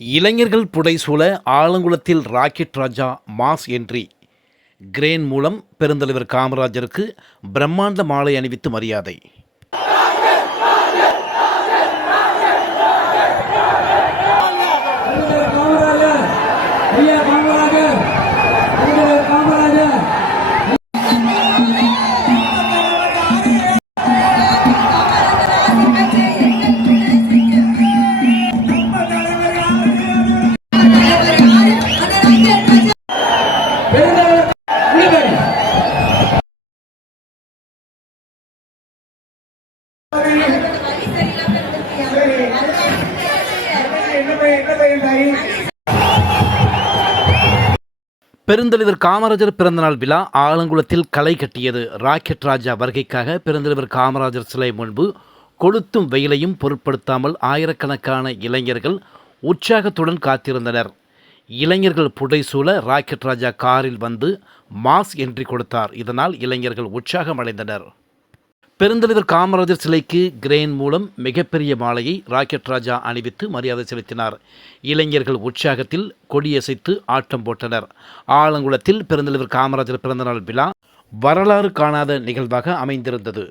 இளைஞர்கள் புடைசூழ ஆலங்குளத்தில் rocket Raja mass entry. Crane மூலம் பெருந்தலைவர் காமராஜருக்கு பிரம்மாண்ட மாலை அணிவித்து மரியாதை. பெருந்தலைவர் காமராஜர் பிறந்தநாள் விழா ஆலங்குளத்தில் களை கட்டியது. ராக்கெட் ராஜா வருகைக்காக பெருந்தலைவர் காமராஜர் சிலை முன்பு கொளுத்தும் வெயிலையும் பொருட்படுத்தாமல் ஆயிரக்கணக்கான இளைஞர்கள் உற்சாகத்துடன் காத்திருந்தனர். இளைஞர்கள் புடைசூழ ராக்கெட் ராஜா காரில் வந்து மாஸ் என்றி கொடுத்தார். இதனால் இளைஞர்கள் உற்சாகம் அடைந்தனர். பெருந்தலைவர் காமராஜர் சிலைக்கு கிரேன் மூலம் மிகப்பெரிய மாலையை ராக்கெட் ராஜா அணிவித்து மரியாதை செலுத்தினார். இளைஞர்கள் உற்சாகத்தில் கொடியசைத்து ஆட்டம் போட்டனர். ஆலங்குளத்தில் பெருந்தலைவர் காமராஜர் பிறந்தநாள் விழா வரலாறு காணாத நிகழ்வாக அமைந்திருந்தது.